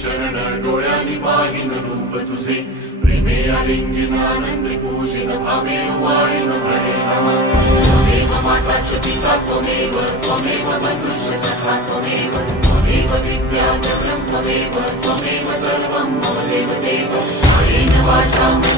चरण डोळ्यांनी पाहिन रूप तुझे प्रेमे आलिंगन आनंद पूजिन भावे वाळीन म्हणे नमः त्वमेव माता च पिता त्वमेव त्वमेव बन्धुश्च सखा त्वमेव त्वमेव विद्या च ब्रह्ममेव त्वमेव सर्वं मम देव देव कायेन वाचा